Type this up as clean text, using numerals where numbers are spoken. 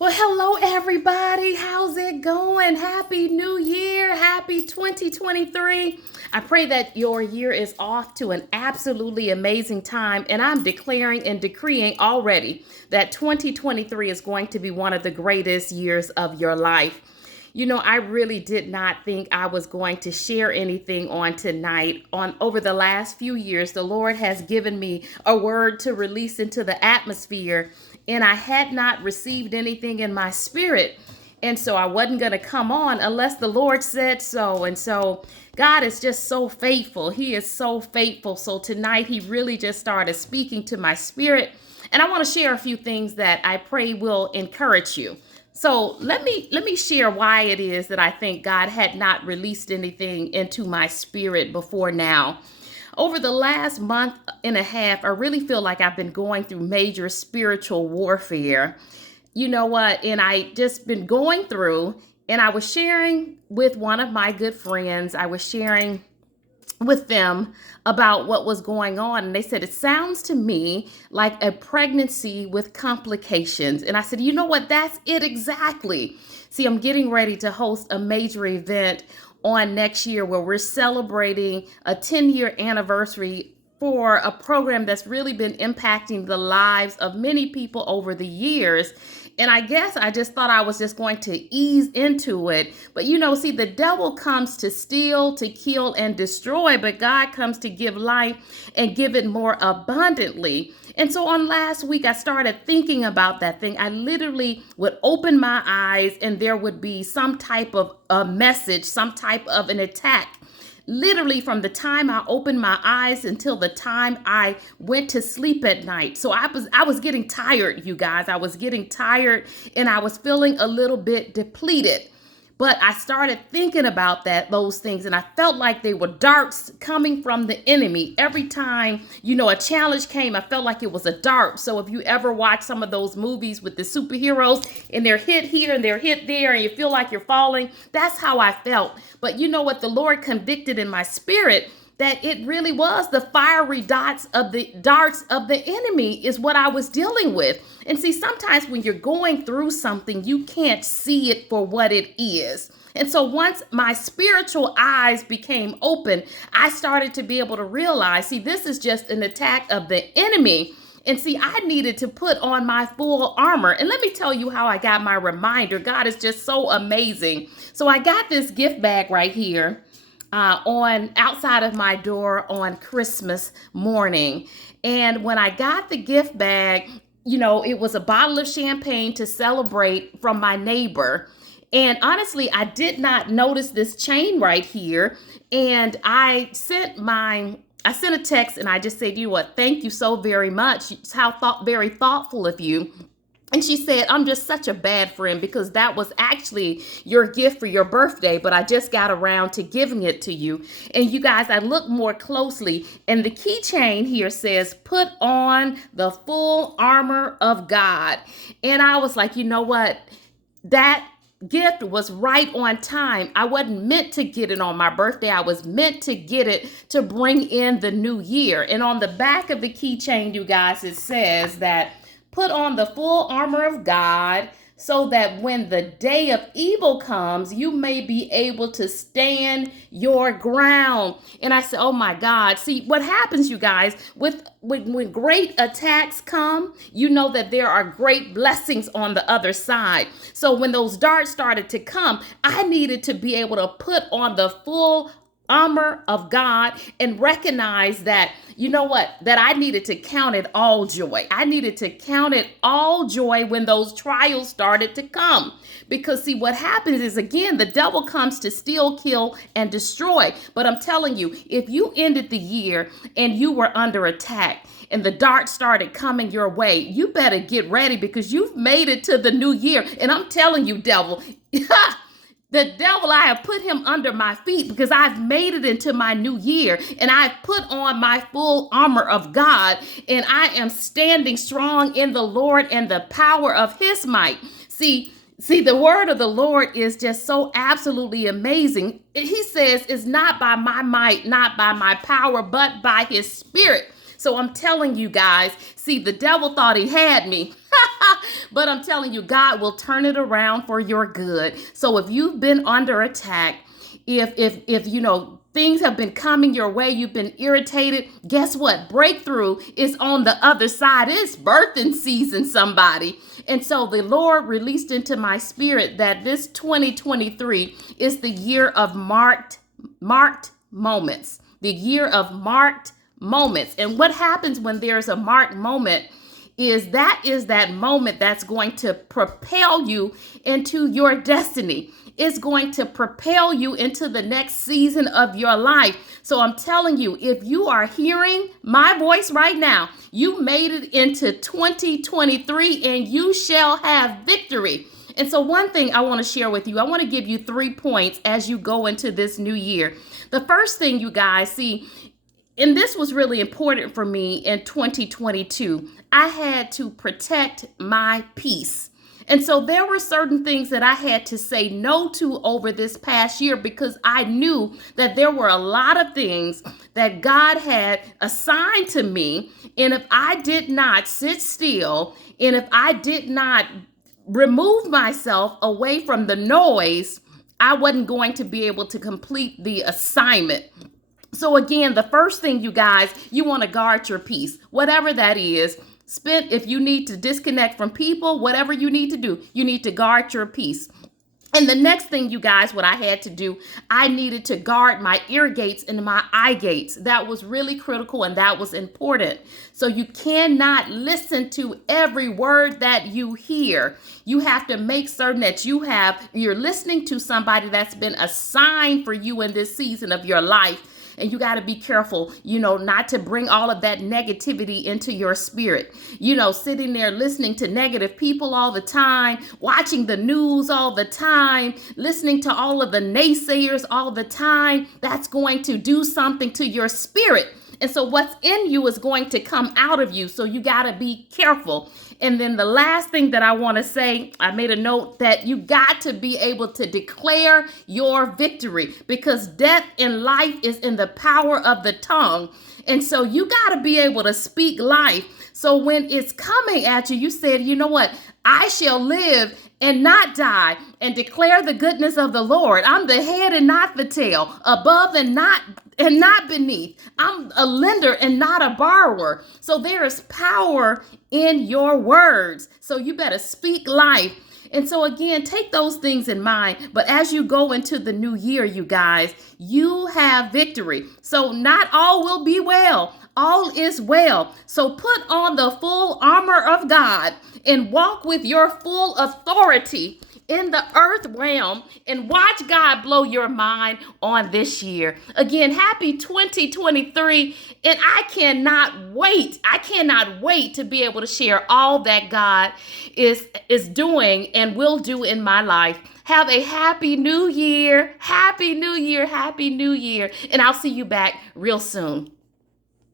Well, hello, everybody. How's it going? Happy New Year. Happy 2023. I pray that your year is off to an absolutely amazing time. And I'm declaring and decreeing already that 2023 is going to be one of the greatest years of your life. I really did not think I was going to share anything on tonight. On over the last few years, the Lord has given me a word to release into the atmosphere, and I had not received anything in my spirit. And so I wasn't going to come on unless the Lord said so. And so God is just so faithful. He is so faithful. So tonight he really just started speaking to my spirit. And I want to share a few things that I pray will encourage you. So let me share why it is that I think God had not released anything into my spirit before now. Over the last month and a half, I really feel like I've been going through major spiritual warfare. You know what? And I just been going through, and I was sharing with one of my good friends. I was sharing with them about what was going on. And they said, it sounds to me like a pregnancy with complications. And I said, you know what? That's it exactly. See, I'm getting ready to host a major event on next year where we're celebrating a 10-year anniversary for a program that's really been impacting the lives of many people over the years. And I guess I just thought I was just going to ease into it. But see, the devil comes to steal, to kill, and destroy, but God comes to give life and give it more abundantly. And so on last week, I started thinking about that thing. I literally would open my eyes and there would be some type of a message, some type of an attack. Literally from the time I opened my eyes until the time I went to sleep at night. So I was getting tired, you guys. I was getting tired and I was feeling a little bit depleted. But I started thinking about those things, and I felt like they were darts coming from the enemy. Every time, a challenge came, I felt like it was a dart. So if you ever watch some of those movies with the superheroes and they're hit here and they're hit there and you feel like you're falling, that's how I felt. But you know what? The Lord convicted in my spirit that it really was the fiery darts of the enemy is what I was dealing with. And see, sometimes when you're going through something, you can't see it for what it is. And so once my spiritual eyes became open, I started to be able to realize, see, this is just an attack of the enemy. And see, I needed to put on my full armor. And let me tell you how I got my reminder. God is just so amazing. So I got this gift bag right here. On outside of my door on Christmas morning. And when I got the gift bag, it was a bottle of champagne to celebrate from my neighbor. And honestly, I did not notice this chain right here. And I sent a text and I just said, you know what, thank you so very much. It's very thoughtful of you. And she said, I'm just such a bad friend because that was actually your gift for your birthday, but I just got around to giving it to you. And you guys, I looked more closely and the keychain here says, put on the full armor of God. And I was like, you know what? That gift was right on time. I wasn't meant to get it on my birthday. I was meant to get it to bring in the new year. And on the back of the keychain, you guys, it says that put on the full armor of God so that when the day of evil comes, you may be able to stand your ground. And I said, oh my God. See, what happens, you guys, when great attacks come, you know that there are great blessings on the other side. So when those darts started to come, I needed to be able to put on the full armor of God and recognize that, you know what, that I needed to count it all joy. I needed to count it all joy when those trials started to come. Because see, what happens is, again, the devil comes to steal, kill, and destroy. But I'm telling you, if you ended the year and you were under attack and the darts started coming your way, you better get ready because you've made it to the new year. And I'm telling you, devil, the devil, I have put him under my feet because I've made it into my new year and I've put on my full armor of God and I am standing strong in the Lord and the power of his might. See, the word of the Lord is just so absolutely amazing. He says it's not by my might, not by my power, but by his spirit. So I'm telling you guys, see, the devil thought he had me. But I'm telling you, God will turn it around for your good. So if you've been under attack, if you know things have been coming your way, you've been irritated, guess what? Breakthrough is on the other side. It's birthing season, somebody. And so the Lord released into my spirit that this 2023 is the year of marked moments. The year of marked moments. And what happens when there's a marked moment is that moment that's going to propel you into your destiny. It's going to propel you into the next season of your life. So I'm telling you, if you are hearing my voice right now, you made it into 2023 and you shall have victory. And so one thing I want to share with you, I want to give you 3 points as you go into this new year. The first thing, you guys, see, and this was really important for me in 2022, I had to protect my peace. And so there were certain things that I had to say no to over this past year because I knew that there were a lot of things that God had assigned to me. And if I did not sit still, and if I did not remove myself away from the noise, I wasn't going to be able to complete the assignment. So again, the first thing, you guys, you want to guard your peace, whatever that is. If you need to disconnect from people, whatever you need to do, you need to guard your peace. And the next thing, you guys, what I had to do, I needed to guard my ear gates and my eye gates. That was really critical and that was important. So you cannot listen to every word that you hear. You have to make certain that you're listening to somebody that's been assigned for you in this season of your life. And you got to be careful, not to bring all of that negativity into your spirit. Sitting there listening to negative people all the time, watching the news all the time, listening to all of the naysayers all the time, that's going to do something to your spirit. And so what's in you is going to come out of you. So you got to be careful. And then the last thing that I want to say, I made a note that you got to be able to declare your victory because death and life is in the power of the tongue. And so you got to be able to speak life. So when it's coming at you, you said, you know what? I shall live and not die and declare the goodness of the Lord. I'm the head and not the tail, above and not beneath. I'm a lender and not a borrower. So there is power in your words. So you better speak life. And so again, take those things in mind. But as you go into the new year, you guys, you have victory. So not all will be well. All is well. So put on the full armor of God and walk with your full authority in the earth realm and watch God blow your mind on this year. Again, happy 2023. And I cannot wait. I cannot wait to be able to share all that God is doing and will do in my life. Have a happy new year. Happy new year. Happy new year. And I'll see you back real soon.